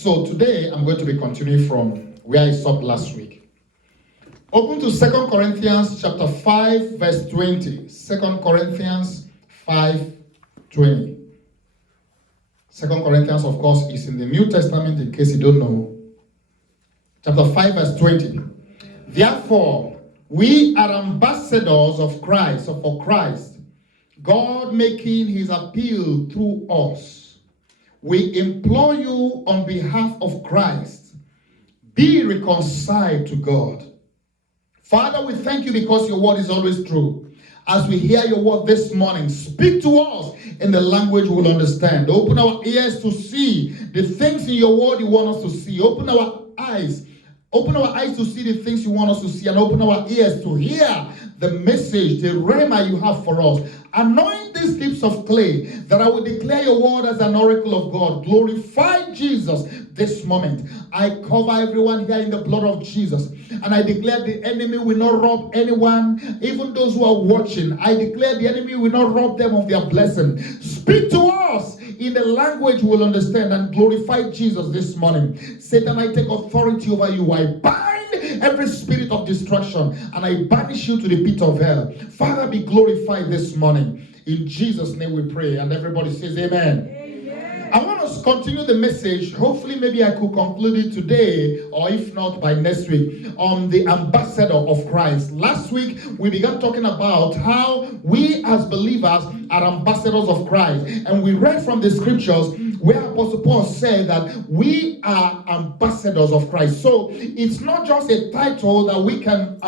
So today I'm going to be continuing from where I stopped last week. Open to 2 Corinthians chapter 5 verse 20. 2 Corinthians 5:20. 2 Corinthians, of course, is in the New Testament in case you don't know. Chapter 5 verse 20. Therefore, we are ambassadors of Christ, or for Christ, God making his appeal through us. We implore you on behalf of Christ, be reconciled to God. Father, we thank you because your word is always true. As we hear your word this morning, speak to us in the language we will understand. Open our ears to see the things in your word you want us to see. Open our eyes to see the things you want us to see, and open our ears to hear the message, the rhema you have for us. Anoint these lips of clay that I will declare your word as an oracle of God. Glorify Jesus this moment. I cover everyone here in the blood of Jesus, and I declare the enemy will not rob anyone, even those who are watching. I declare the enemy will not rob them of their blessing. Speak to us in the language we'll understand, and glorify Jesus this morning. Satan, I take authority over you. I bind every spirit of destruction, and I banish you to the pit of hell. Father, be glorified this morning. In Jesus' name we pray, and everybody says amen. Amen. I want to continue the message. Hopefully maybe I could conclude it today, or if not by next week, on the ambassador of Christ. Last week we began talking about how we as believers are ambassadors of Christ, and we read from the scriptures where Apostle Paul said that we are ambassadors of Christ. So it's not just a title that we can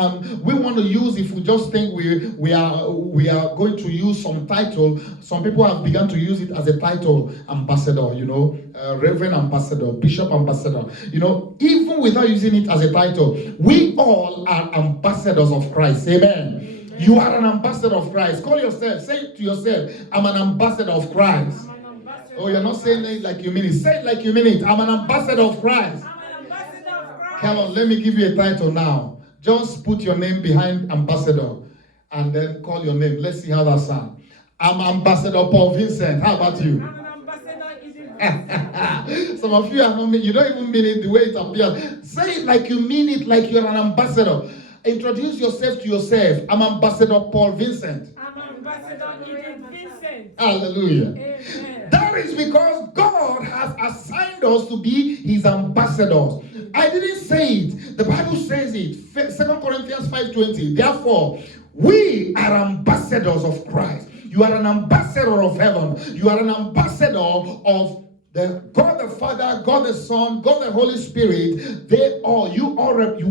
we want to use if we just think we are going to use some title. Some people have begun to use it as a title, ambassador, Reverend ambassador, Bishop ambassador. Even without using it as a title, we all are ambassadors of Christ. Amen. You are an ambassador of Christ. Call yourself, say it to yourself, I'm an ambassador of Christ. Oh, you're not saying it like you mean it. Say it like you mean it. I'm an ambassador of Christ. I'm an ambassador of Christ. Come on, let me give you a title now. Just put your name behind ambassador and then call your name. Let's see how that sounds. I'm Ambassador Paul Vincent. How about you? I'm an ambassador. Some of you are not, you don't even mean it the way it appears. Say it like you mean it, like you're an ambassador. Introduce yourself to yourself. I'm Ambassador Paul Vincent. I'm Ambassador Eden Vincent. Hallelujah. Amen. That is because God has assigned us to be his ambassadors. I didn't say it. The Bible says it. 2 Corinthians 5:20. Therefore, we are ambassadors of Christ. You are an ambassador of heaven. You are an ambassador of God the Father, God the Son, God the Holy Spirit.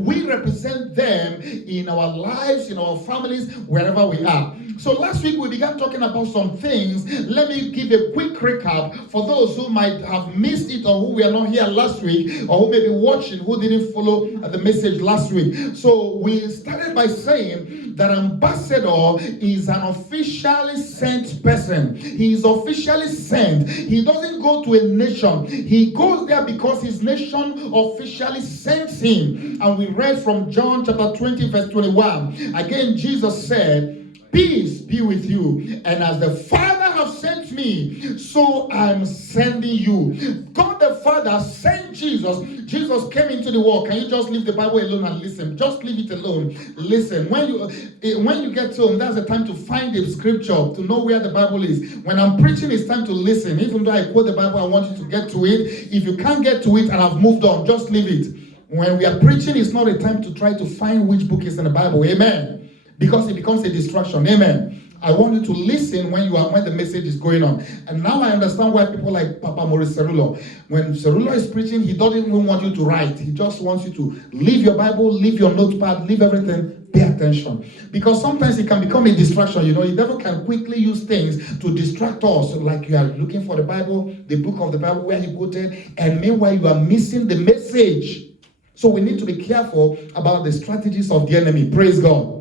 We represent them in our lives, in our families, wherever we are. So last week we began talking about some things. Let me give a quick recap for those who might have missed it, or who were not here last week, or who may be watching who didn't follow the message last week. So we started by saying that ambassador is an officially sent person. He is officially sent. He doesn't go to a nation. He goes there because his nation officially sends him. And we read from John chapter 20 verse 21. Again, Jesus said, peace be with you. And as the Father has sent me, so I'm sending you. God the Father sent Jesus. Jesus came into the world. Can you just leave the Bible alone and listen? Just leave it alone. Listen. When you get home, that's the time to find the scripture, to know where the Bible is. When I'm preaching, it's time to listen. Even though I quote the Bible, I want you to get to it. If you can't get to it and I've moved on, just leave it. When we are preaching, it's not a time to try to find which book is in the Bible. Amen. Because it becomes a distraction. Amen. I want you to listen when the message is going on. And now I understand why people like Papa Maurice Cerullo, when Cerullo is preaching, he doesn't even want you to write. He just wants you to leave your Bible, leave your notepad, leave everything. Pay attention. Because sometimes it can become a distraction. The devil can quickly use things to distract us. Like you are looking for the Bible, the book of the Bible where he quoted, and meanwhile you are missing the message. So we need to be careful about the strategies of the enemy. Praise God.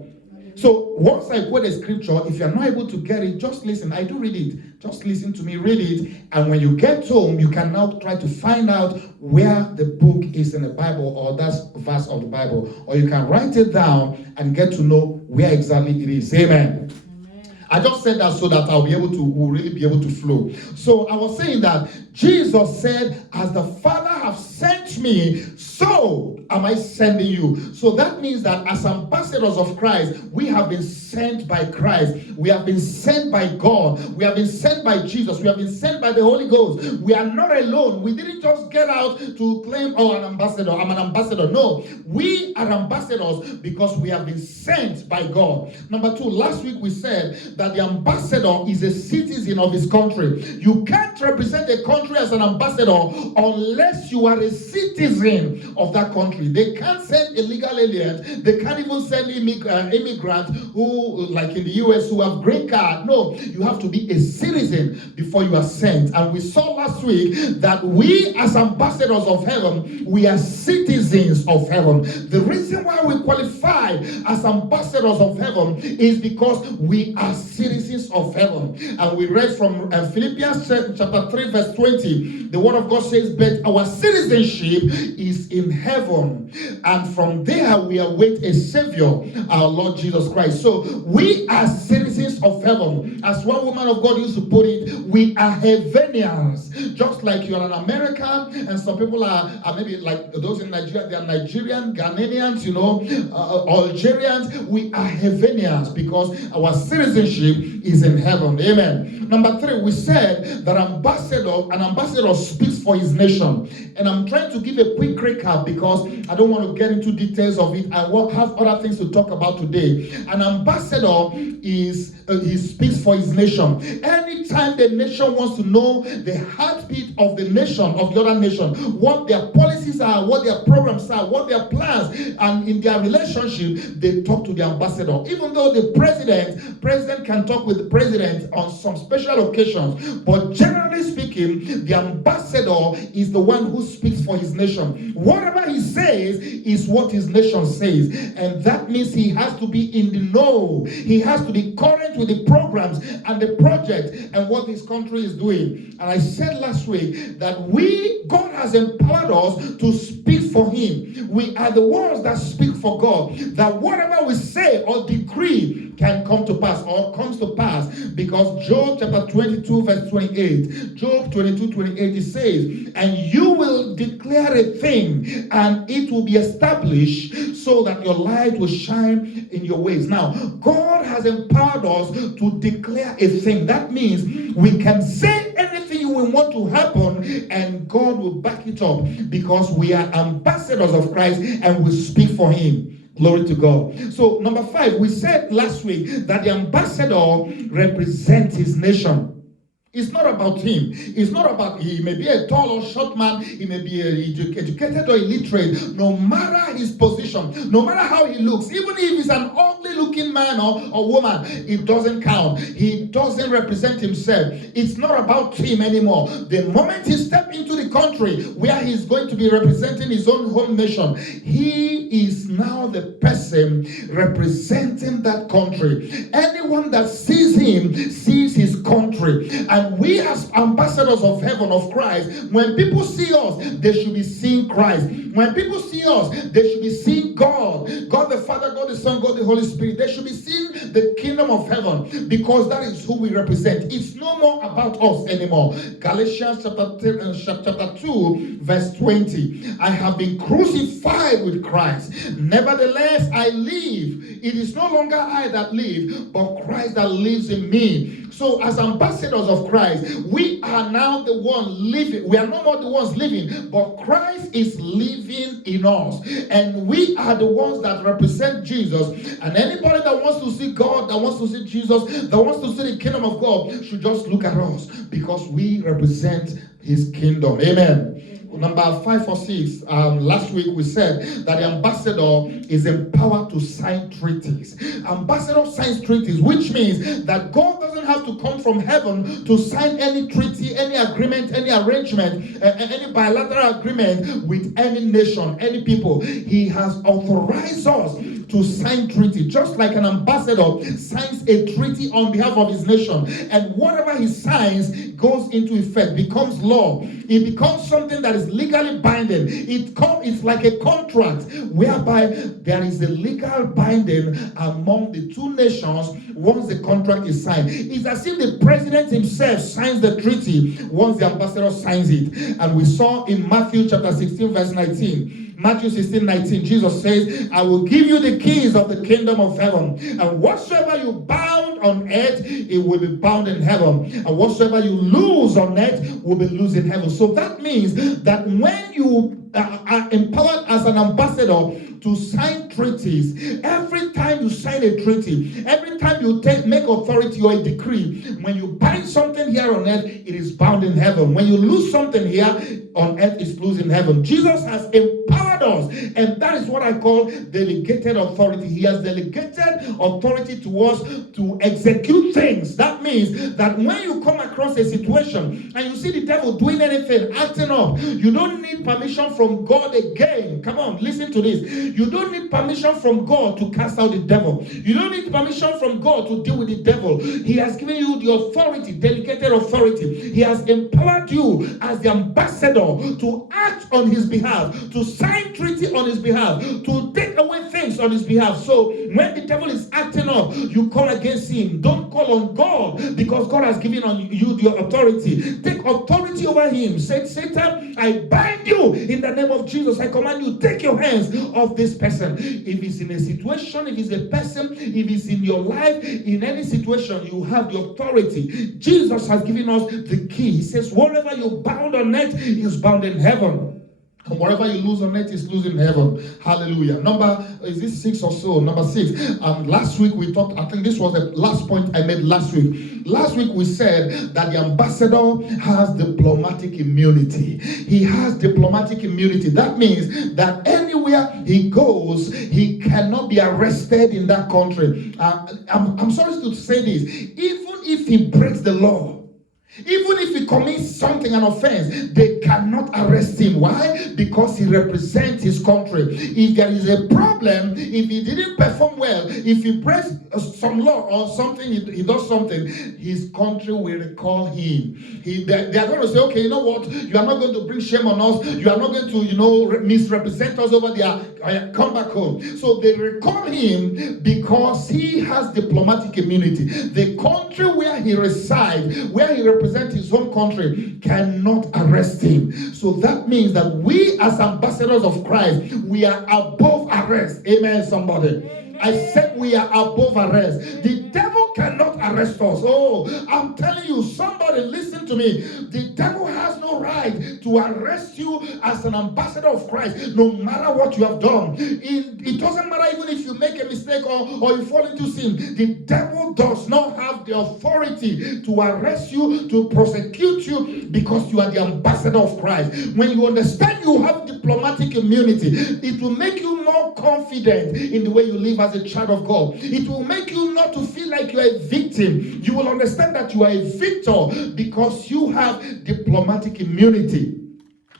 So once I quote a scripture, if you're not able to get it, just listen. I do read it. Just listen to me, read it. And when you get home, you can now try to find out where the book is in the Bible, or that verse of the Bible. Or you can write it down and get to know where exactly it is. Amen. I just said that so that we'll really be able to flow. So I was saying that Jesus said, as the Father has me, so am I sending you. So that means that as ambassadors of Christ, we have been sent by Christ. We have been sent by God. We have been sent by Jesus. We have been sent by the Holy Ghost. We are not alone. We didn't just get out to claim, oh, an ambassador. I'm an ambassador. No, we are ambassadors because we have been sent by God. Number two, last week we said that the ambassador is a citizen of his country. You can't represent a country as an ambassador unless you are a citizen of that country. They can't send illegal aliens. They can't even send immigrants who, like in the US, who have green card. No, you have to be a citizen before you are sent. And we saw last week that we as ambassadors of heaven, we are citizens of heaven. The reason why we qualify as ambassadors of heaven is because we are citizens of heaven. And we read from Philippians chapter 3 verse 20. The word of God says, but our citizenship is in heaven, and from there we await a Savior, our Lord Jesus Christ. So we are citizens of heaven. As one woman of God used to put it, we are heavenians. Just like you are an American, and some people are maybe like those in Nigeria, they are Nigerian, Ghanaians, Algerians. We are heavenians because our citizenship is in heaven. Amen. Number three, we said that an ambassador speaks for his nation. And I'm trying to give a quick recap because I don't want to get into details of it. I will have other things to talk about today. An ambassador he speaks for his nation. Anytime the nation wants to know the heartbeat of the nation, of the other nation, what their policies are, what their programs are, what their plans, and in their relationship, they talk to the ambassador. Even though the president can talk with the president on some special occasions, but generally speaking, the ambassador is the one who speaks for his nation. Whatever he says is what his nation says, and that means he has to be in the know. He has to be current with the programs and the project and what his country is doing. And I said last week that God has empowered us to speak for him. We are the ones that speak for God, that whatever we say or decree can come to pass or comes to pass, because Job chapter 22 verse 28, Job 22:28, it says, and you will declare a thing and it will be established, so that your light will shine in your ways. Now, God has empowered us to declare a thing. That means we can say anything we want to happen and God will back it up, because we are ambassadors of Christ and we speak for him. Glory to God. So number 5, we said last week that the ambassador represents his nation. It's not about him. It's not about, he may be a tall or short man, he may be educated or illiterate. No matter his position, no matter how he looks, even if he's an ugly looking man or woman, it doesn't count. He doesn't represent himself. It's not about him anymore. The moment he steps into the country where he's going to be representing his own home nation, he is now the person representing that country. Anyone that sees him sees his country. And we as ambassadors of heaven, of Christ, when people see us, they should be seeing Christ. When people see us, they should be seeing God. God the Father, God the Son, God the Holy Spirit. They should be seeing the kingdom of heaven, because that is who we represent. It's no more about us anymore. Galatians chapter 2 verse 20. I have been crucified with Christ. Nevertheless, I live. It is no longer I that live, but Christ that lives in me. So as ambassadors of Christ, we are now the ones living. We are no more the ones living, but Christ is living in us. And we are the ones that represent Jesus. And anybody that wants to see God, that wants to see Jesus, that wants to see the kingdom of God, should just look at us, because we represent his kingdom. Amen. Number 5 or 6, last week we said that the ambassador is empowered to sign treaties. Ambassador signs treaties, which means that God doesn't have to come from heaven to sign any treaty, any agreement, any arrangement, any bilateral agreement with any nation, any people. He has authorized us to sign treaty, just like an ambassador signs a treaty on behalf of his nation. And whatever he signs goes into effect, becomes law. It becomes something that is legally binding. It's like a contract whereby there is a legal binding among the two nations once the contract is signed. It's as if the president himself signs the treaty once the ambassador signs it. And we saw in Matthew chapter 16 verse 19, Matthew 16:19, Jesus says, I will give you the keys of the kingdom of heaven, and whatsoever you bound on earth, it will be bound in heaven, and whatsoever you loose on earth will be loosed in heaven. So that means that when you are empowered as an ambassador to sign treaties, every time you sign a treaty, every time you make authority or a decree, when you bind something here on earth, it is bound in heaven. When you lose something here on earth, it's loose in heaven. Jesus has empowered us, and that is what I call delegated authority. He has delegated authority to us to execute things. That means that when you come across a situation and you see the devil doing anything, acting up, you don't need permission from God again. Come on, listen to this. You don't need permission from God to cast out the devil. You don't need permission from God to deal with the devil. He has given you the authority, delegated authority. He has empowered you as the ambassador to act on his behalf, to sign treaty on his behalf, to take away things on his behalf. So when the devil is acting up, you call against him. Don't call on God, because God has given on you the authority. Take authority over him. Say, Satan, I bind you in the name of Jesus. I command you, take your hands off this person. If it's in a situation, if it's a person, if it's in your life, in any situation, you have the authority. Jesus has given us the key. He says, whatever you bound on earth is bound in heaven. And whatever you lose on earth is lose in heaven. Hallelujah. Is this 6 or so? Number 6. Last week we talked, I think this was the last point I made last week. Last week we said that the ambassador has diplomatic immunity. He has diplomatic immunity. That means that anywhere he goes, he cannot be arrested in that country. I'm sorry to say this. Even if he breaks the law, even if he commits something, an offense, they cannot arrest him. Why? Because he represents his country. If there is a problem, if he didn't perform well, if he breaks some law or something, he does something, his country will recall him. They are going to say, okay, you know what? You are not going to bring shame on us. You are not going to, misrepresent us over there. Come back home. So they recall him because he has diplomatic immunity. The country where he resides, where he represents his home country, cannot arrest him. So that means that we as ambassadors of Christ, we are above arrest. Amen, somebody. Amen. I said we are above arrest. The devil cannot arrest us. Oh, I'm telling you, somebody listen to me. The devil has no right to arrest you as an ambassador of Christ, no matter what you have done. It doesn't matter even if you make a mistake or you fall into sin. The devil does not have the authority to arrest you, to prosecute you, because you are the ambassador of Christ. When you understand you have diplomatic immunity, it will make you more confident in the way you live as a child of God. It will make you not to feel like you are a victim. You will understand that you are a victor because you have diplomatic immunity.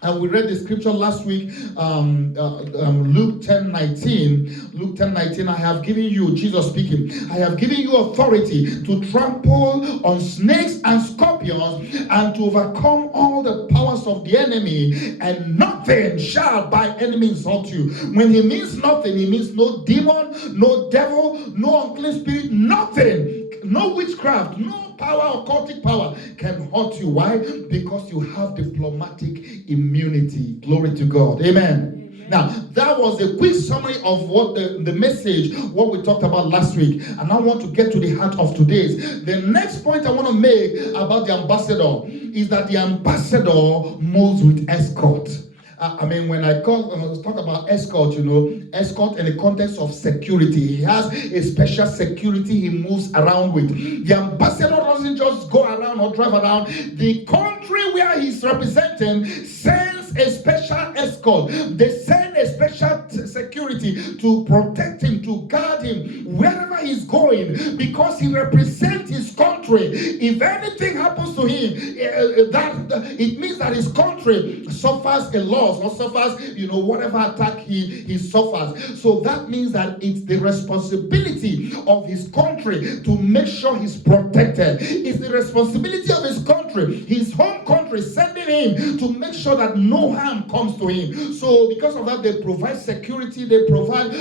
And we read the scripture last week, Luke 10:19. Luke 10:19, I have given you, Jesus speaking, I have given you authority to trample on snakes and scorpions and to overcome all the powers of the enemy, and nothing shall by any means insult you. When he means nothing, he means no demon, no devil, no unclean spirit, nothing. No witchcraft, no power, occultic power can hurt you. Why? Because you have diplomatic immunity. Glory to God. Amen. Now, that was a quick summary of what the message, what we talked about last week. And I want to get to the heart of today's. The next point I want to make about the ambassador is that the ambassador moves with escort. When I talk about escort, escort in the context of security. He has a special security he moves around with. The ambassador doesn't just go around or drive around. The country where he's representing sends a special escort. They send a special security to protect him, to guard him wherever he's going, because he represents his country. country. If anything happens to him, it means that his country suffers a loss or suffers, whatever attack he suffers. So that means that it's the responsibility of his country to make sure he's protected. It's the responsibility of his country, his home country, sending him to make sure that no harm comes to him. So because of that, they provide security, they provide,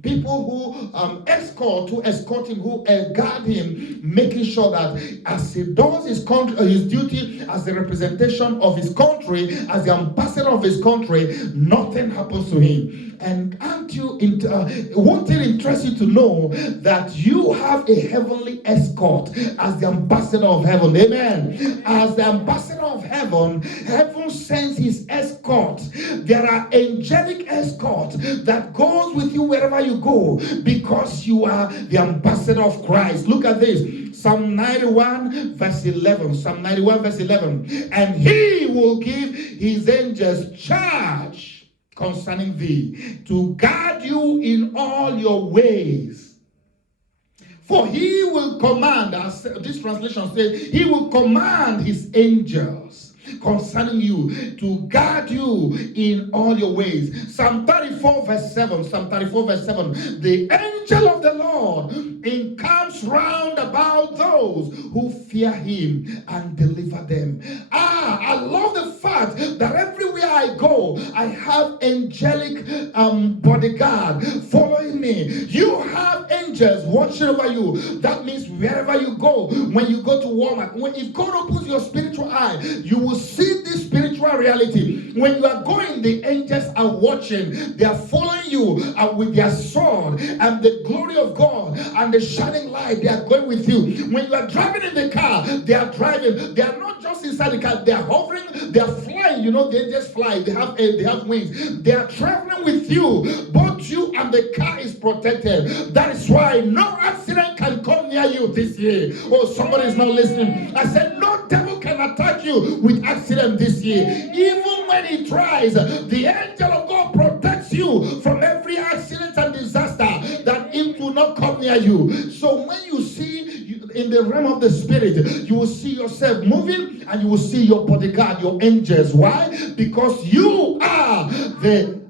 people who escort him, who guard him, making sure that as he does his duty as the representation of his country, as the ambassador of his country, nothing happens to him. And won't it interest you to know that you have a heavenly escort as the ambassador of heaven? Amen. As the ambassador of heaven, heaven sends his escort. There are angelic escorts that goes with you wherever you go because you are the ambassador of Christ. Look at this. Psalm 91 verse 11. Psalm 91 verse 11. And he will give his angels charge concerning thee, to guard you in all your ways. For he will command, as this translation says, he will command his angels concerning you to guard you in all your ways. Psalm 34 verse 7. Psalm 34 verse 7. The angel of the Lord encamps round about those who fear him and deliver them. I love the fact that everywhere I go, I have angelic bodyguard following me. You have angels watching over you. That means wherever you go, when you go to Walmart, if God opens your spiritual eye, you will see this spiritual reality. When you are going, the angels are watching. They are following you with their sword and the glory of God and the shining light. They are going with you. When you are driving in the car, they are driving. They are not just inside the car. They are hovering. They are flying. They just fly. They have wings. They are traveling with you. Both you and the car is protected. That is why no accident can come near you this year. Oh, somebody is not listening. I said no devil can attack you with accident this year. Even when he tries, the angel of God protects you from every accident and disaster, that it will not come near you. So when you see in the realm of the spirit, you will see yourself moving and you will see your bodyguard, your angels. Why? Because you are the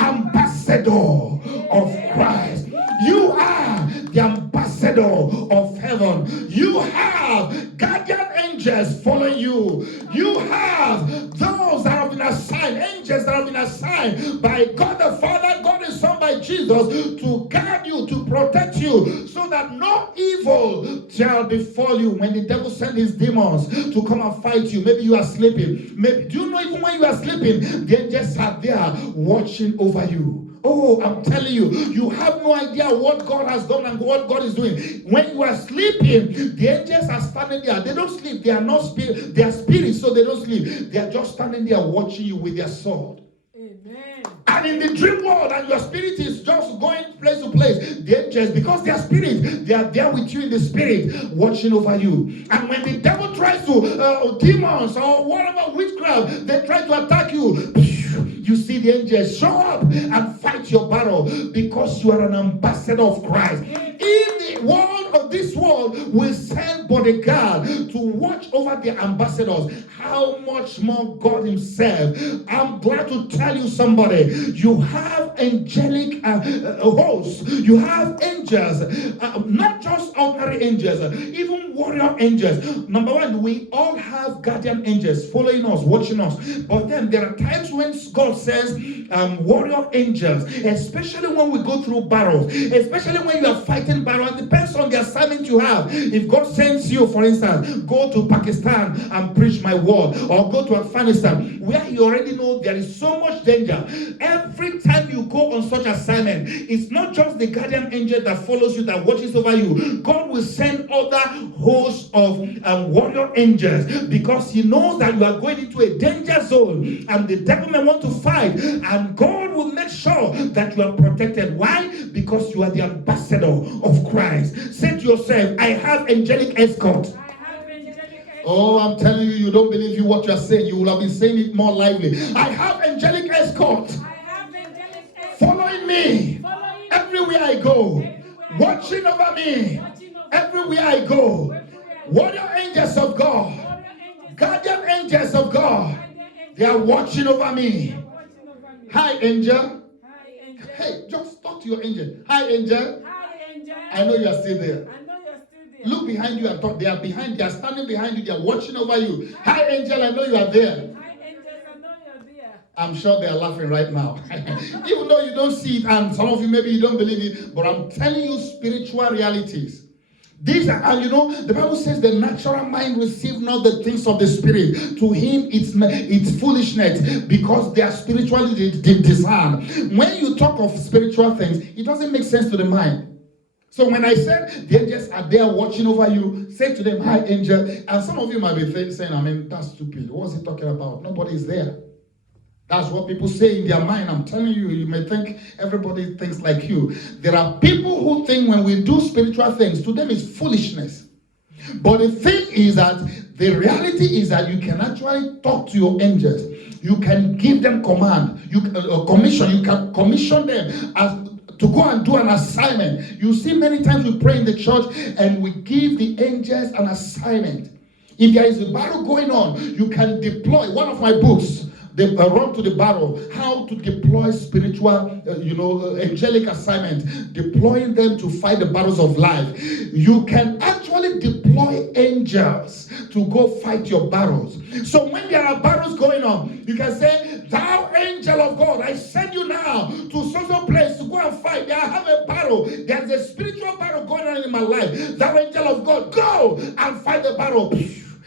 ambassador of Christ. You are the ambassador of heaven. You have guardian angels following you. You have those that have been assigned, angels that have been assigned by God the Father, God the Son, by Jesus, to guard you, to protect you, so that no evil shall befall you. When the devil sends his demons to come and fight you, maybe you are sleeping. Do you know, even when you are sleeping, the angels are there watching over you. Oh, I'm telling you, you have no idea what God has done and what God is doing. When you are sleeping, the angels are standing there. They don't sleep. They are not spirit. They are spirits, so they don't sleep. They are just standing there watching you with their sword. Amen. And in the dream world, and your spirit is just going place to place, the angels, because they are spirit, they are there with you in the spirit, watching over you. And when the devil tries to, demons or whatever, witchcraft, they try to attack you, you see the angels show up and fight your battle, because you are an ambassador of Christ. In the world of this world, we send bodyguard to watch over the ambassadors. How much more God himself? I'm glad to tell you, somebody, you have angelic hosts. You have angels, not just ordinary angels, even warrior angels. Number one, we all have guardian angels following us, watching us. But then there are times when God says warrior angels, especially when we go through battles, especially when you are fighting battles. It depends on the assignment you have. If God sends you, for instance, go to Pakistan and preach my word, or go to Afghanistan, where you already know there is so much danger. Every time you go on such assignment, it's not just the guardian angel that follows you, that watches over you. God will send other hosts of warrior angels, because he knows that you are going into a danger zone and the devil may want to fight, and God will make sure that you are protected. Why? Because you are the ambassador of Christ. Say to yourself, I have angelic escort. Oh, I'm telling you, you don't believe what you are saying. You will have been saying it more lively. I have angelic escort following me everywhere I go, watching over me, Everywhere I go, warrior angels of God, guardian angels of God, they are watching over me. Hi, angel. Hey, just talk to your angel. Hi, angel. I know you are still there. Look behind you and talk. They are behind. They are standing behind you. They are watching over you. Hi, angel. I know you are there. I'm sure they are laughing right now. Even though you don't see it, and some of you maybe you don't believe it, but I'm telling you spiritual realities. These are, and you know, the Bible says the natural mind receive not the things of the spirit. To him, it's foolishness because they are spiritually discerned. When you talk of spiritual things, it doesn't make sense to the mind. So when I said the angels are there watching over you, say to them, hi, angel. And some of you might be saying, I mean, that's stupid. What is he talking about? Nobody is there. That's what people say in their mind. I'm telling you, you may think everybody thinks like you. There are people who think when we do spiritual things, to them it's foolishness. But the thing is that the reality is that you can actually talk to your angels. You can give them command. You can commission them as to go and do an assignment. You see, many times we pray in the church and we give the angels an assignment. If there is a battle going on, you can deploy one of my books. Run to the battle, how to deploy spiritual, angelic assignment, deploying them to fight the battles of life. You can actually deploy angels to go fight your battles. So when there are battles going on, you can say, thou angel of God, I send you now to so place to go and fight. I have a battle. There's a spiritual battle going on in my life. Thou angel of God, go and fight the battle.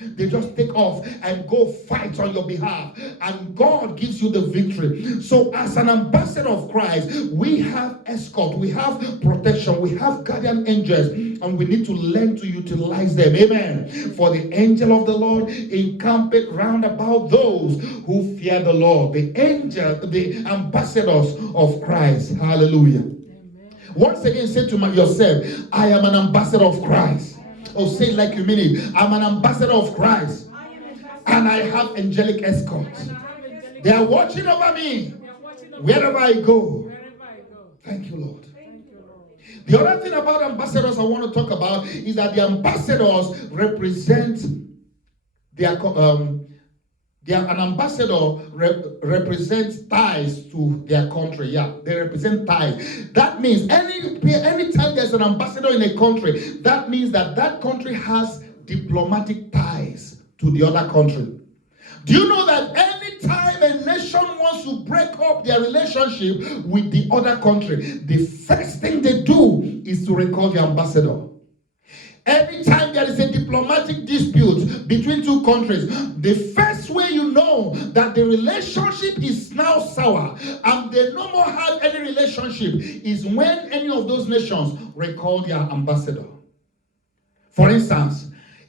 They just take off and go fight on your behalf. And God gives you the victory. So as an ambassador of Christ, we have escort, we have protection, we have guardian angels, and we need to learn to utilize them. Amen. For the angel of the Lord encampeth round about those who fear the Lord. The angel, the ambassadors of Christ. Hallelujah. Amen. Once again, say to yourself, I am an ambassador of Christ. Oh, say it like you mean it. I'm an ambassador of Christ. And I have angelic escorts. They are watching over me wherever I go. Thank you, Lord. The other thing about ambassadors I want to talk about is that the ambassadors represent their an ambassador represents ties to their country. Yeah, they represent ties. That means anytime there's an ambassador in a country, that means that that country has diplomatic ties to the other country. Do you know that anytime a nation wants to break up their relationship with the other country, the first thing they do is to recall the ambassador? Anytime there is a diplomatic dispute between two countries, the first way you know that the relationship is now sour and they no more have any relationship is when any of those nations recall their ambassador. For instance,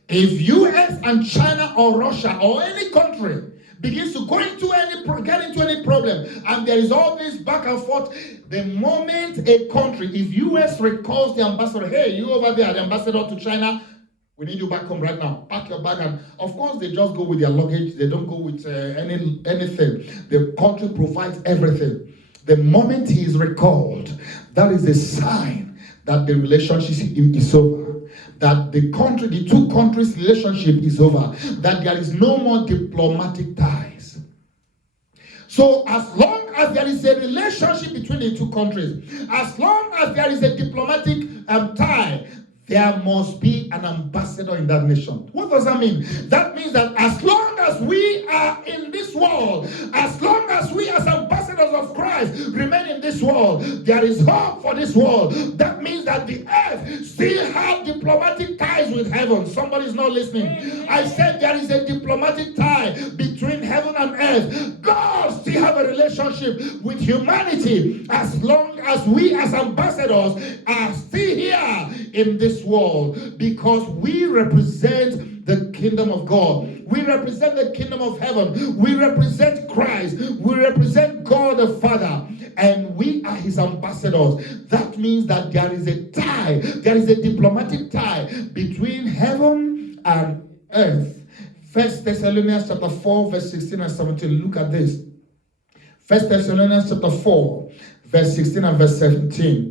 if US and China or Russia or any country begins to get into any problem, and there is all this back and forth, the moment a country, if US recalls the ambassador, hey, you over there, the ambassador to China, we need you back home right now. Pack your bag. And of course, they just go with their luggage. They don't go with anything. The country provides everything. The moment he is recalled, that is a sign that the relationship is over. That the two countries' relationship is over. That there is no more diplomatic ties. So as long as there is a relationship between the two countries, as long as there is a diplomatic tie, there must be an ambassador in that nation. What does that mean? That means that as long as we are in this world, as long as we as ambassadors of Christ remain in this world, there is hope for this world. That means that the earth still has diplomatic ties with heaven. Somebody's not listening. I said there is a diplomatic tie between heaven and earth. God still have a relationship with humanity as long as we as ambassadors are still here in this world, because we represent the kingdom of God. We represent the kingdom of heaven. We represent Christ. We represent God the Father. And we are his ambassadors. That means that there is a tie. There is a diplomatic tie between heaven and earth. 1 Thessalonians chapter 4, verse 16 and 17. Look at this. 1 Thessalonians chapter 4, verse 16 and verse 17.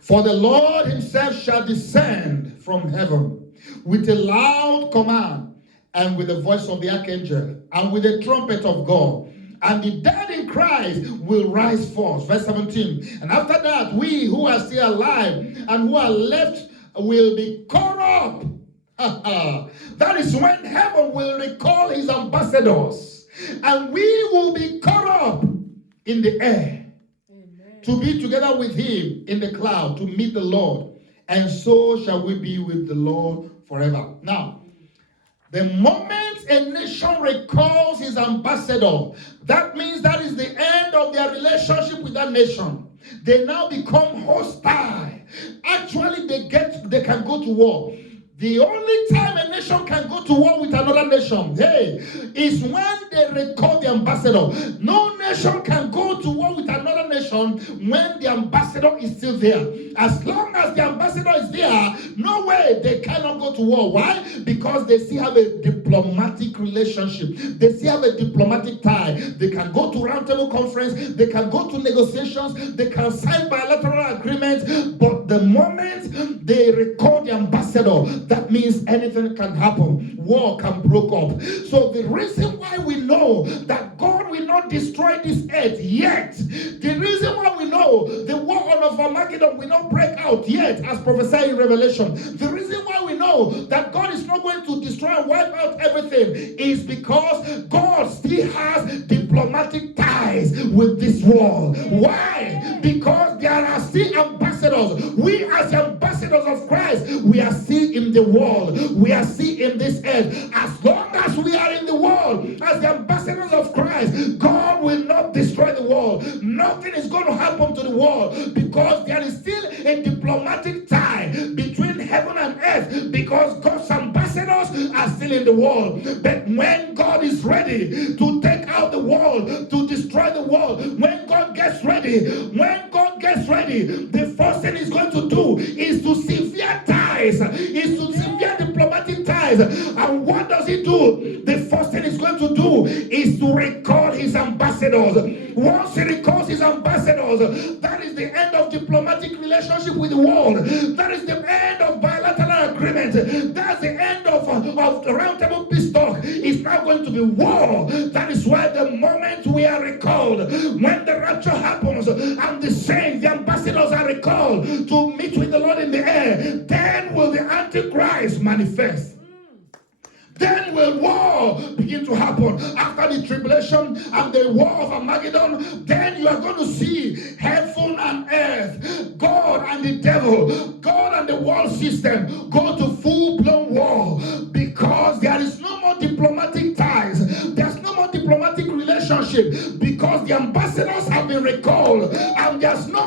For the Lord himself shall descend from heaven with a loud command and with the voice of the archangel and with the trumpet of God. And the dead in Christ will rise first. Verse 17. And after that, we who are still alive and who are left will be caught up. That is when heaven will recall his ambassadors. And we will be caught up in the air. Amen. To be together with him in the cloud, to meet the Lord. And so shall we be with the Lord forever. Now, the moment a nation recalls his ambassador, that means that is the end of their relationship with that nation. They now become hostile. Actually, they can go to war. The only time a nation can go to war with another nation, is when they recall the ambassador. No nation can go to war with another nation when the ambassador is still there. As long as the ambassador is there, no way they cannot go to war. Why? Because they still have a diplomatic relationship. They still have a diplomatic tie. They can go to roundtable conference. They can go to negotiations. They can sign bilateral agreements. But the moment they recall the ambassador, that means anything can happen. War can break up. So the reason why we know that God will not destroy this earth yet, the reason why we know the war of Armageddon will not break out yet, as prophesied in Revelation, the reason why we know that God is not going to destroy and wipe out everything is because God still has diplomatic ties with this world. Why? Because there are still ambassadors. We as ambassadors of Christ, we are still in the world. We are still in this earth. As long as we are in the world, as the ambassadors of Christ, God will not destroy the world. Nothing is going to happen to the world because there is still a diplomatic tie between heaven and earth, because God's ambassadors are still in the world. But when God is ready to take out the world, to destroy the world, when God gets ready, the first thing he's going to do is to sever ties, is to sever diplomatic ties. And what does he do? The first thing he's going to do is to recall his ambassadors. Once he recalls his ambassadors, that is the end of diplomatic relationship with the world. That is the end of bilateral agreement. That's the end of the roundtable peace talk. It's now going to be war. That is why the moment we are recalled, when the rapture happens and the saints, the ambassadors are recalled to meet with the Lord in the air, then will the Antichrist manifest. Then will war begin to happen. After the tribulation and the war of Armageddon, then you are going to see heaven and earth, God and the devil, God and the world system go to full-blown war, because there is no more diplomatic ties. There's no more diplomatic relationship, because the ambassadors have been recalled, and there's no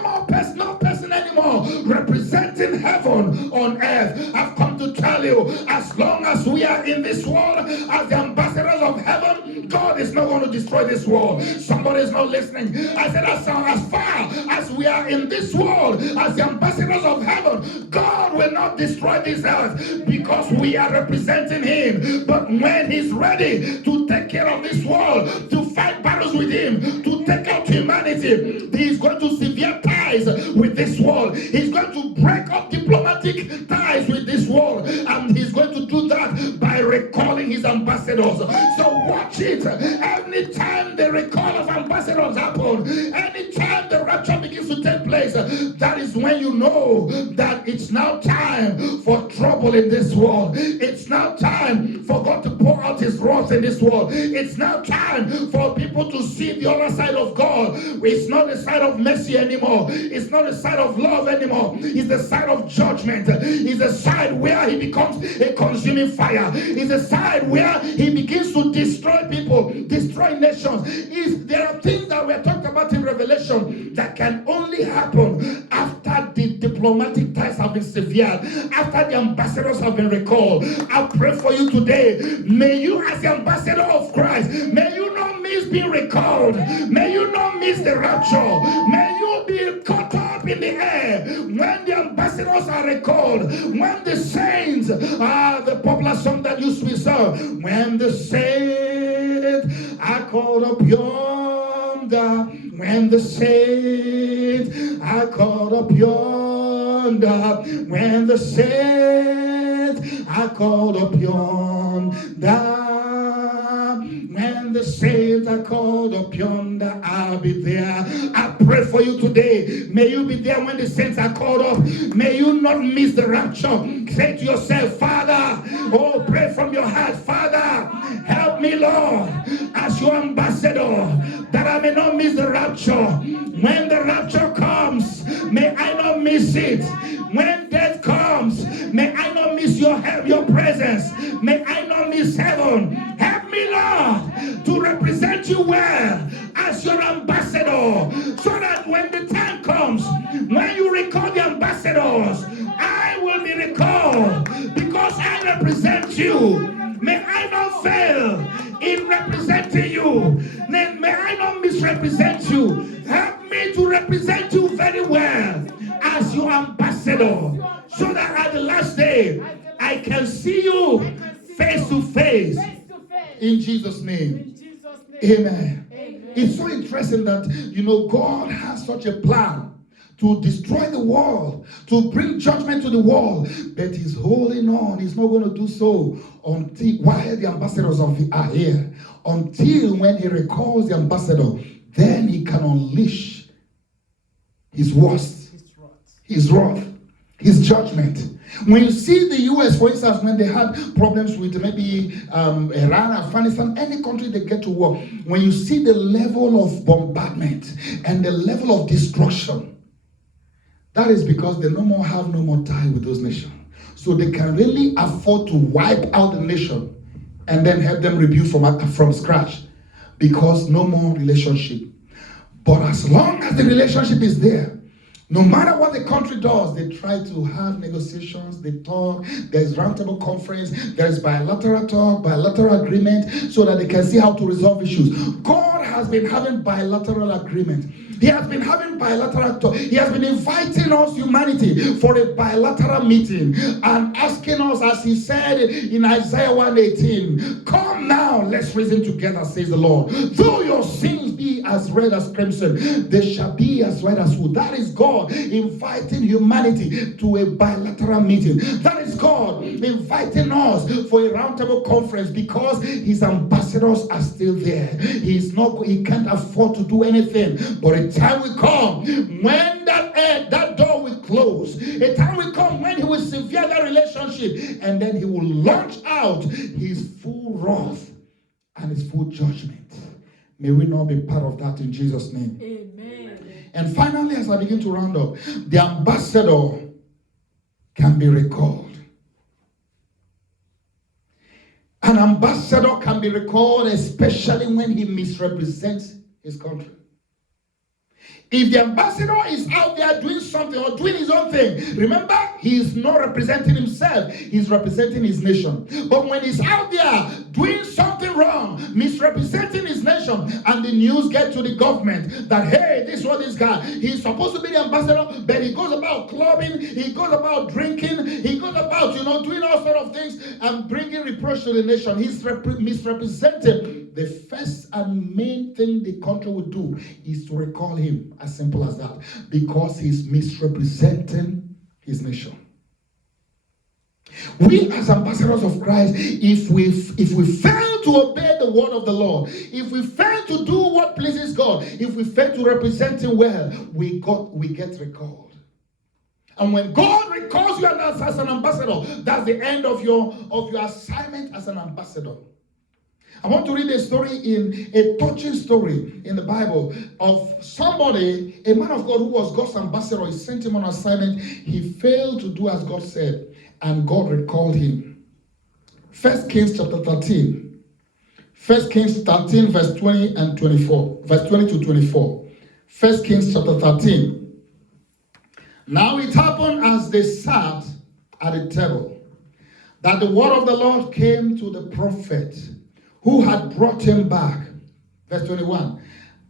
person anymore representing heaven on earth. I've come to tell you, as long as we are in this world as the ambassadors of heaven, God is not going to destroy this world. Somebody is not listening. I said, as far as we are in this world as the ambassadors of heaven, God will not destroy this earth, because we are representing him. But when he's ready to take care of this world, to fight battles with him, to take out humanity, he's going to sever ties with this world. He's going to break up diplomatic ties with this world, and he's going to do that by recalling his ambassadors. So watch it. Anytime the recall of ambassadors happen, anytime the rapture begins to take place, that is when you know that it's now time for trouble in this world. It's now time for God to pour out his wrath in this world. It's now time for people to see the other side of God. It's not the side of mercy anymore. It's not the side of love anymore. It's the side of judgment. It's the side where he becomes a consuming fire. It's the side where he begins to destroy people, destroy nations. There are things that we talked about in Revelation that can only happen after the diplomatic ties have been severed, after the ambassadors have been recalled. I pray for you today. May you, as the ambassador of Christ, may you not miss being recalled. May you not miss the rapture. May you be caught up in the air when the ambassadors are recalled, when the saints, the popular song that used to be sung, when the saints are called up yonder, when the saints are called up yonder, when the saints are called upon when the saints are called up yonder, I'll be there. I pray for you today. May you be there when the saints are called up. May you not miss the rapture. Say to yourself, Father, oh, pray from your heart, Father, help me, Lord, as your ambassador, that I may not miss the rapture. When the rapture comes, may I not miss it. When death comes, may I not miss your help, your presence. May I not miss heaven. Help me, Lord, to represent you well as your ambassador, so that when the time comes, when you recall the ambassadors, I will be recalled because I represent you. May I not fail in representing you. May I not misrepresent you. Help me to represent you very well as your ambassador, so that at the last day I can see you face to face. In Jesus' name. Amen. It's so interesting that, God has such a plan to destroy the world, to bring judgment to the world, but he's holding on. He's not going to do so until while the ambassadors are here. Until when he recalls the ambassador, then he can unleash his worst, his wrath, his judgment. When you see the US, for instance, when they had problems with maybe Iran, Afghanistan, any country they get to war, when you see the level of bombardment and the level of destruction, that is because they have no more tie with those nations. So they can really afford to wipe out the nation and then help them rebuild from scratch, because no more relationship. But as long as the relationship is there, no matter what the country does, they try to have negotiations, they talk, there's roundtable conference, there's bilateral talk, bilateral agreement, so that they can see how to resolve issues. God has been having bilateral agreement. He has been having bilateral talk. He has been inviting us, humanity, for a bilateral meeting and asking us, as he said in Isaiah 1:18, come now, let's reason together, says the Lord. Though your sins be as red as crimson, they shall be as white as wool. That is God inviting humanity to a bilateral meeting. That is God inviting us for a roundtable conference, because his ambassadors are still there. He can't afford to do anything. But a time will come when that door will close. A time will come when he will sever that relationship, and then he will launch out his full wrath and his full judgment. May we not be part of that in Jesus' name. Amen. And finally, as I begin to round up, the ambassador can be recalled. An ambassador can be recalled, especially when he misrepresents his country. If the ambassador is out there doing something or doing his own thing, remember, he is not representing himself, he's representing his nation. But when he's out there doing something wrong, misrepresenting his nation, and the news gets to the government that, hey, this was this guy, he's supposed to be the ambassador, but he goes about clubbing, he goes about drinking, he goes about, doing all sort of things and bringing reproach to the nation. He's misrepresented. The first and main thing the country would do is to recall him. As simple as that. Because he's misrepresenting his nation. We as ambassadors of Christ, if we fail to obey the word of the Lord, if we fail to do what pleases God, if we fail to represent him well, we get recalled. And when God recalls you as an ambassador, that's the end of your assignment as an ambassador. I want to read a touching story in the Bible of somebody, a man of God who was God's ambassador. He sent him on assignment. He failed to do as God said, and God recalled him. 1 Kings chapter 13. 1 Kings 13, verse 20 and 24. Verse 20 to 24. 1 Kings chapter 13. Now it happened as they sat at the table, that the word of the Lord came to the prophet who had brought him back. Verse 21.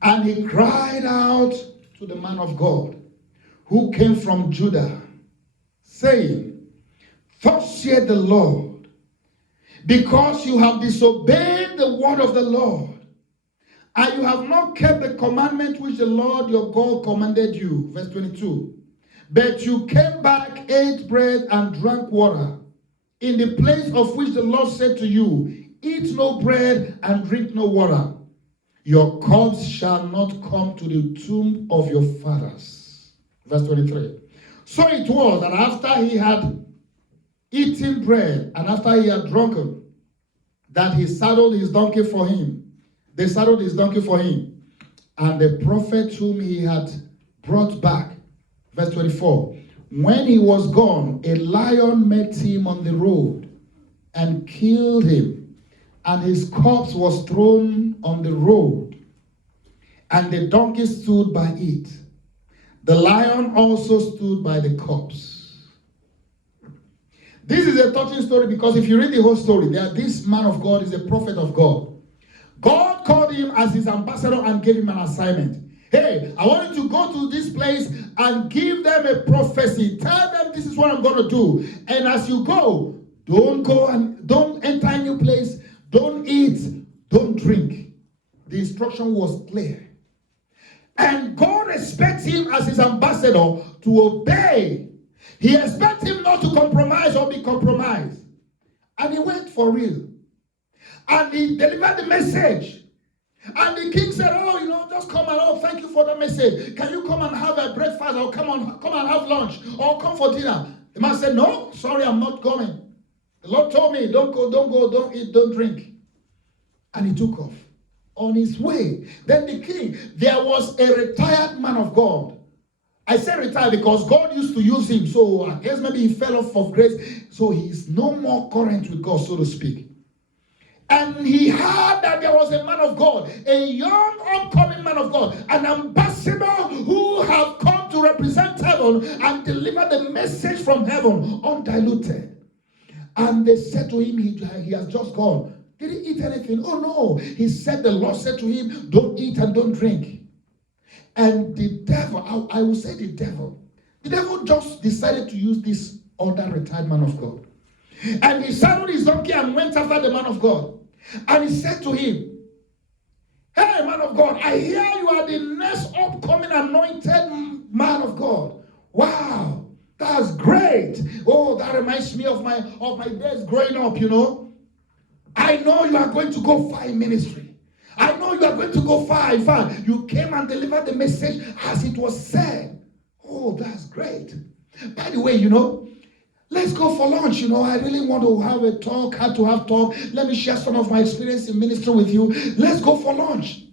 And he cried out to the man of God who came from Judah, saying, thus saith the Lord, because you have disobeyed the word of the Lord, and you have not kept the commandment which the Lord your God commanded you. Verse 22. But you came back, ate bread, and drank water, in the place of which the Lord said to you, eat no bread and drink no water. Your corpse shall not come to the tomb of your fathers. Verse 23. So it was that after he had eaten bread and after he had drunken, that he saddled his donkey for him. They saddled his donkey for him. And the prophet whom he had brought back, verse 24, when he was gone, a lion met him on the road and killed him, and his corpse was thrown on the road, and the donkey stood by it. The lion also stood by the corpse. This is a touching story because if you read the whole story, this man of God is a prophet of God. God called him as his ambassador and gave him an assignment. Hey, I want you to go to this place and give them a prophecy. Tell them this is what I'm going to do. And as you go and don't enter a new place. Don't eat, don't drink. The instruction was clear. And God expects him as his ambassador to obey. He expects him not to compromise or be compromised. And he went for real. And he delivered the message. And the king said, just come and thank you for the message. Can you come and have a breakfast or come and have lunch or come for dinner? The man said, no, sorry, I'm not coming. The Lord told me, don't go, don't eat, don't drink. And he took off on his way. Then the king, there was a retired man of God. I say retired because God used to use him. So I guess maybe he fell off of grace. So he's no more current with God, so to speak. And he heard that there was a man of God, a young upcoming man of God, an ambassador who have come to represent heaven and deliver the message from heaven undiluted. And they said to him, he has just gone. Did he eat anything? Oh no. He said, the Lord said to him, don't eat and don't drink. And the devil, I will say the devil just decided to use this other retired man of God. And he saddled his donkey and went after the man of God. And he said to him, hey, man of God, I hear you are the next upcoming anointed man of God. Wow, that's great. Oh, that reminds me of my days growing up, I know you are going to go far in ministry. I know you are going to go far. In fact, you came and delivered the message as it was said. Oh, that's great. By the way, let's go for lunch. I really want to have a talk, had to have talk. Let me share some of my experience in ministry with you. Let's go for lunch.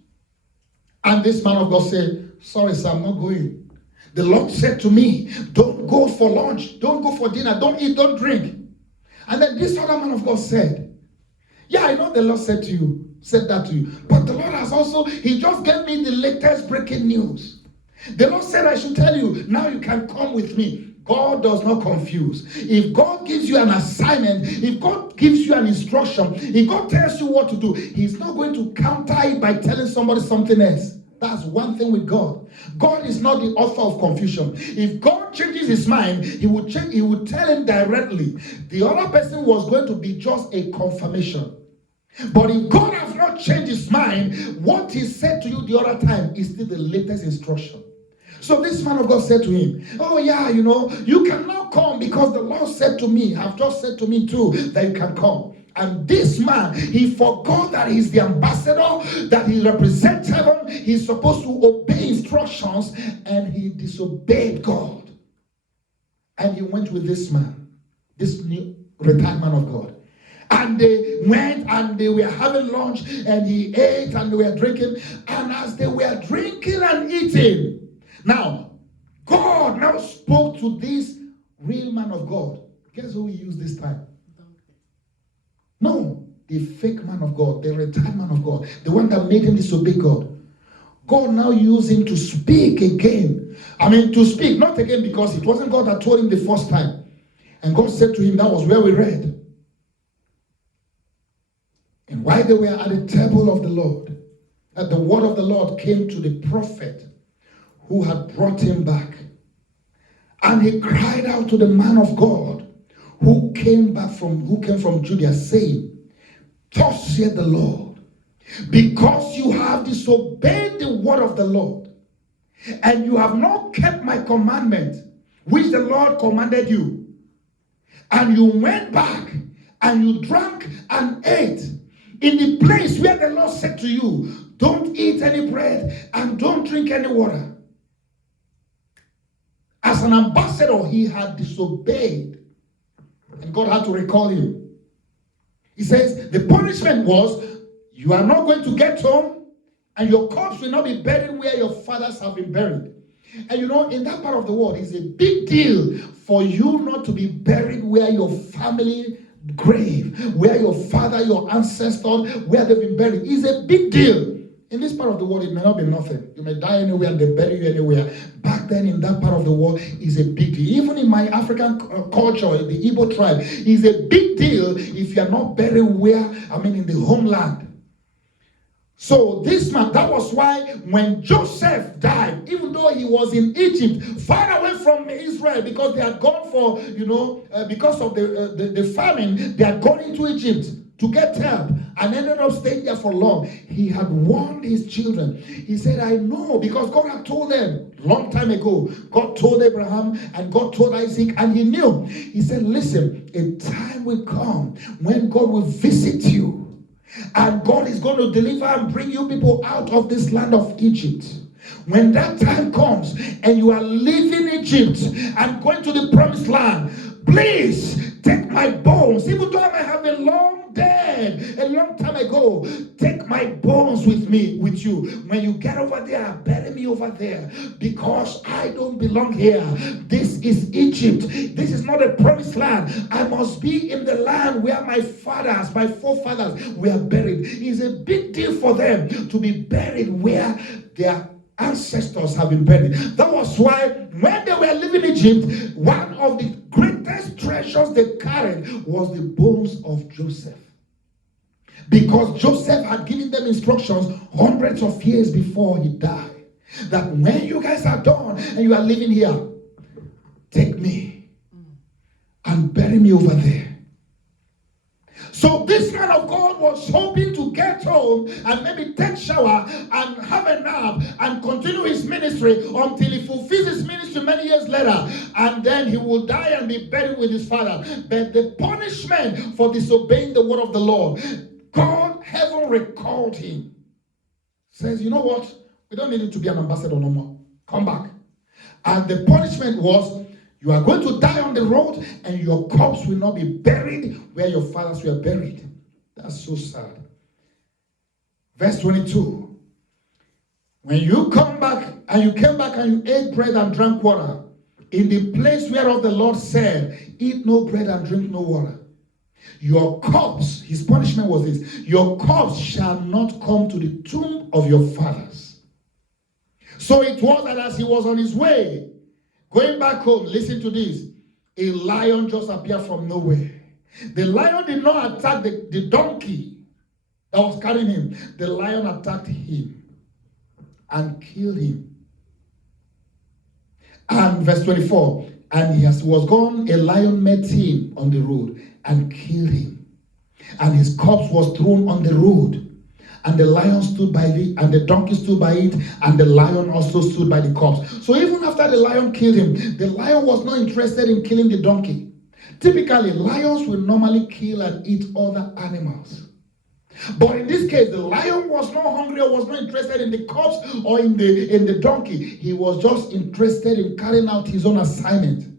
And this man of God said, sorry, sir, I'm not going. The Lord said to me, don't go for lunch. Don't go for dinner. Don't eat, don't drink. And then this other man of God said, yeah, I know the Lord said that to you. But the Lord has also, he just gave me the latest breaking news. The Lord said I should tell you, now you can come with me. God does not confuse. If God gives you an assignment, if God gives you an instruction, if God tells you what to do, he's not going to counter it by telling somebody something else. That's one thing with God. God is not the author of confusion. If God changes his mind, he would tell him directly. The other person was going to be just a confirmation. But if God has not changed his mind, what he said to you the other time is still the latest instruction. So this man of God said to him, oh yeah, you cannot come because the Lord said to me, have just said to me too, that you can come. And this man, he forgot that he's the ambassador, that he represents heaven. He's supposed to obey instructions, and he disobeyed God. And he went with this man, this new retired man of God. And they went and they were having lunch, and he ate and they were drinking. And as they were drinking and eating, now, God now spoke to this real man of God. Guess who he used this time? No, the fake man of God, the retired man of God, the one that made him disobey God. God now used him to speak again. To speak, not again because it wasn't God that told him the first time. And God said to him, that was where we read. And while they were at the table of the Lord, that the word of the Lord came to the prophet who had brought him back. And he cried out to the man of God who came from Judea, saying, thus saith the Lord, because you have disobeyed the word of the Lord, and you have not kept my commandment, which the Lord commanded you, and you went back and you drank and ate in the place where the Lord said to you, don't eat any bread and don't drink any water. As an ambassador, he had disobeyed, and God had to recall him. He says the punishment was, you are not going to get home, and your corpse will not be buried where your fathers have been buried. And you know, in that part of the world, it's a big deal for you not to be buried where your family grave, where your father, your ancestors, where they've been buried. It's a big deal. In this part of the world, it may not be nothing. You may die anywhere and they bury you anywhere. Back then, in that part of the world, is a big deal. Even in my African culture, the Igbo tribe, is a big deal if you are not buried in the homeland. So this man, that was why when Joseph died, even though he was in Egypt, far away from Israel, because they had gone for, because of the famine, they had gone into Egypt to get help and ended up staying there for long. He had warned his children. He said, I know, because God had told them long time ago. God told Abraham and God told Isaac, and he knew. He said, listen, a time will come when God will visit you. And God is going to deliver and bring you people out of this land of Egypt. When that time comes and you are leaving Egypt and going to the promised land, please take my bones, even though I may have been long dead a long time ago, take my bones with you. When you get over there, bury me over there, because I don't belong here. This is Egypt. This is not a promised land. I must be in the land where my forefathers were buried. It's a big deal for them to be buried where their ancestors have been buried. That was why when they were living in Egypt, one of the greatest treasures they carried was the bones of Joseph. Because Joseph had given them instructions hundreds of years before he died, that when you guys are done and you are living here, take me and bury me over there. So this man of God was hoping to get home and maybe take shower and have a nap and continue his ministry until he fulfills his ministry many years later, and then he will die and be buried with his father. But the punishment for disobeying the word of the Lord, God, heaven recalled him. Says, you know what? We don't need you to be an ambassador no more. Come back. And the punishment was, you are going to die on the road, and your corpse will not be buried where your fathers were buried. That's so sad. Verse 22. When you come back, and you came back and you ate bread and drank water, in the place whereof the Lord said, eat no bread and drink no water, your corpse, his punishment was this, your corpse shall not come to the tomb of your fathers. So it was that as he was on his way, going back home, listen to this, a lion just appeared from nowhere. The lion did not attack the donkey that was carrying him. The lion attacked him and killed him. And verse 24, and as he was gone, a lion met him on the road and killed him. And his corpse was thrown on the road. And the lion stood by it, and the donkey stood by it, and the lion also stood by the corpse. So even after the lion killed him, the lion was not interested in killing the donkey. Typically, lions will normally kill and eat other animals. But in this case, the lion was not hungry or was not interested in the corpse or in the donkey. He was just interested in carrying out his own assignment.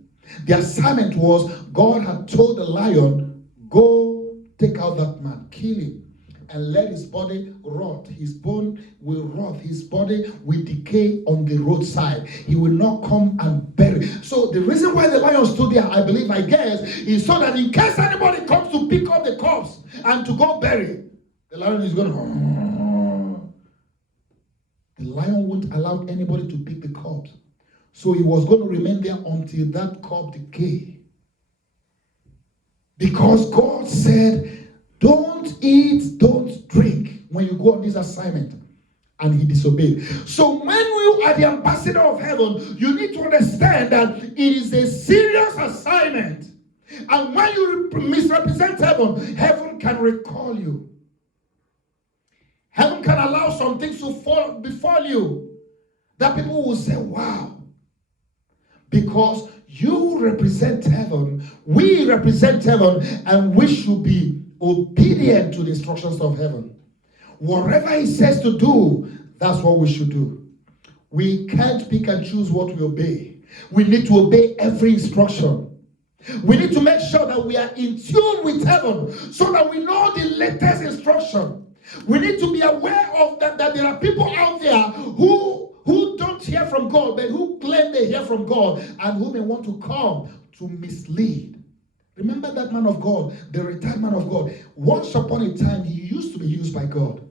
The assignment was, God had told the lion, go take out that man, kill him, and let his body rot. His bone will rot. His body will decay on the roadside. He will not come and bury. So the reason why the lion stood there, I guess, is so that in case anybody comes to pick up the corpse and to go bury, the lion is going to... The lion won't allow anybody to pick the corpse. So he was going to remain there until that corpse decay. Because God said, don't eat, don't drink when you go on this assignment. And he disobeyed. So when you are the ambassador of heaven, you need to understand that it is a serious assignment. And when you misrepresent heaven, heaven can recall you. Heaven can allow some things to befall you that people will say, wow. Because You represent heaven, we represent heaven, and we should be obedient to the instructions of heaven. Whatever he says to do, that's what we should do. We can't pick and choose what we obey. We need to obey every instruction. We need to make sure that we are in tune with heaven so that we know the latest instruction. We need to be aware of that there are people out there who don't hear from God, but who claim they hear from God and who may want to come to mislead. Remember that man of God, the retired man of God. Once upon a time, he used to be used by God.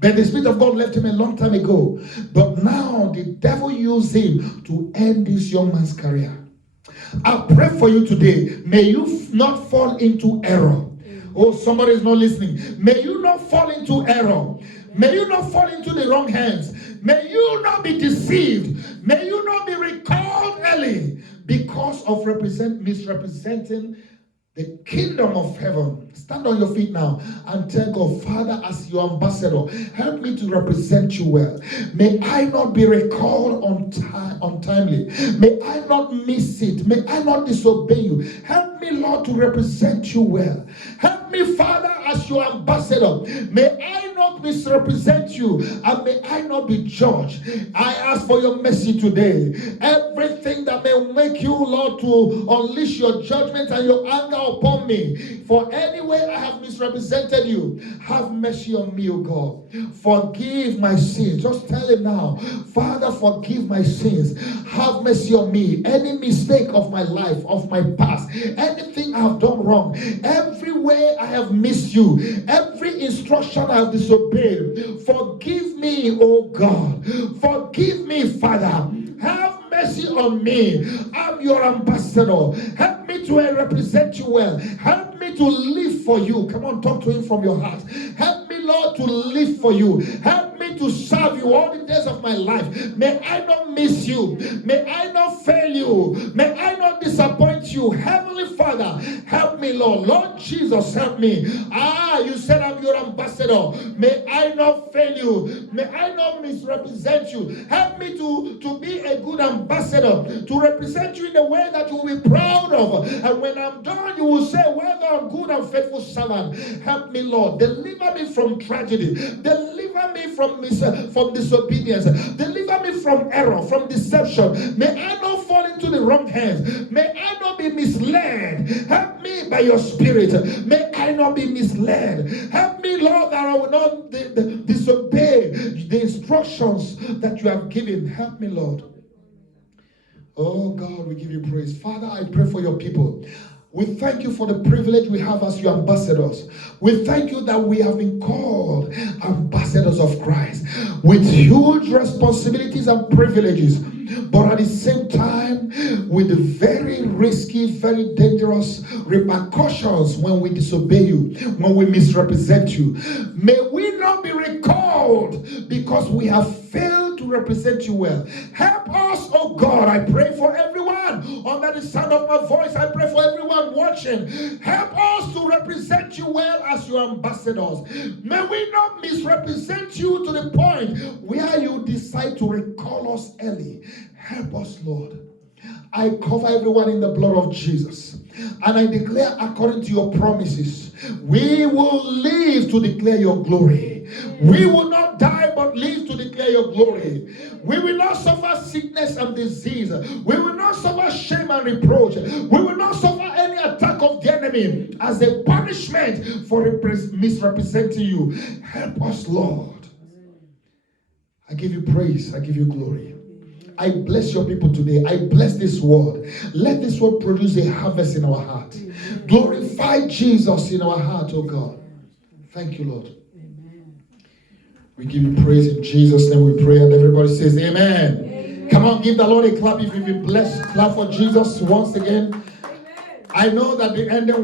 But the Spirit of God left him a long time ago. But now the devil used him to end this young man's career. I pray for you today. May you not fall into error. Oh, somebody is not listening. May you not fall into error. May you not fall into the wrong hands. May you not be deceived. May you not be recalled early because of misrepresenting the kingdom of heaven. Stand on your feet now and tell God, Father, as your ambassador, help me to represent you well. May I not be recalled untimely. May I not miss it. May I not disobey you. Help me, Lord, to represent you well. Help me, Father, as your ambassador. May I not misrepresent you, and may I not be judged. I ask for your mercy today. Everything that may make you, Lord, to unleash your judgment and your anger upon me, for any way I have misrepresented you, have mercy on me, O God. Forgive my sins. Just tell him now, Father, forgive my sins. Have mercy on me. Any mistake of my life, of my past, anything I have done wrong, every way I have missed you, every instruction I have disobeyed, forgive me, O God. Forgive me, Father. Have mercy on me. I'm your ambassador. Help me to represent you well. Help me to live for you. Come on, talk to him from your heart. Help me, Lord, to live for you. Help me to serve you all the days of my life. May I not miss you. May I not fail you. May I not disappoint you. Heavenly Father, help me, Lord. Lord Jesus, help me. You said I'm your ambassador. May I not fail you. May I not misrepresent you. Help me to be a good ambassador, to represent you in a way that you will be proud of. And when I'm done, you will say, well done, good and faithful servant. Help me, Lord. Deliver me from tragedy. Deliver me from disobedience. Deliver me from error, from deception. May I not fall into the wrong hands. May I not be misled. Help me by your Spirit. May I not be misled. Help me, Lord, that I will not disobey the instructions that you have given. Help me, Lord. Oh God, we give you praise. Father, I pray for your people. We thank you for the privilege we have as your ambassadors. We thank you that we have been called ambassadors of Christ with huge responsibilities and privileges, but at the same time with very risky, very dangerous repercussions when we disobey you, when we misrepresent you. May we not be recalled because we have failed to represent you well. Help us, oh God. I pray for everyone under the sound of my voice. I pray for everyone watching. Help us to represent you well as your ambassadors. May we not misrepresent you to the point where you decide to recall us early. Help us, Lord. I cover everyone in the blood of Jesus. And I declare, according to your promises, we will live to declare your glory. We will not die but live to declare your glory. We will not suffer sickness and disease. We will not suffer shame and reproach. We will not suffer any attack of the enemy as a punishment for misrepresenting you. Help us, Lord. I give you praise. I give you glory. I bless your people today. I bless this word. Let this word produce a harvest in our heart. Glorify Jesus in our heart, oh God. Thank you, Lord. We give you praise in Jesus' name we pray. And everybody says amen. Amen. Come on, give the Lord a clap if you've been blessed. Clap for Jesus once again. Amen. I know that the ending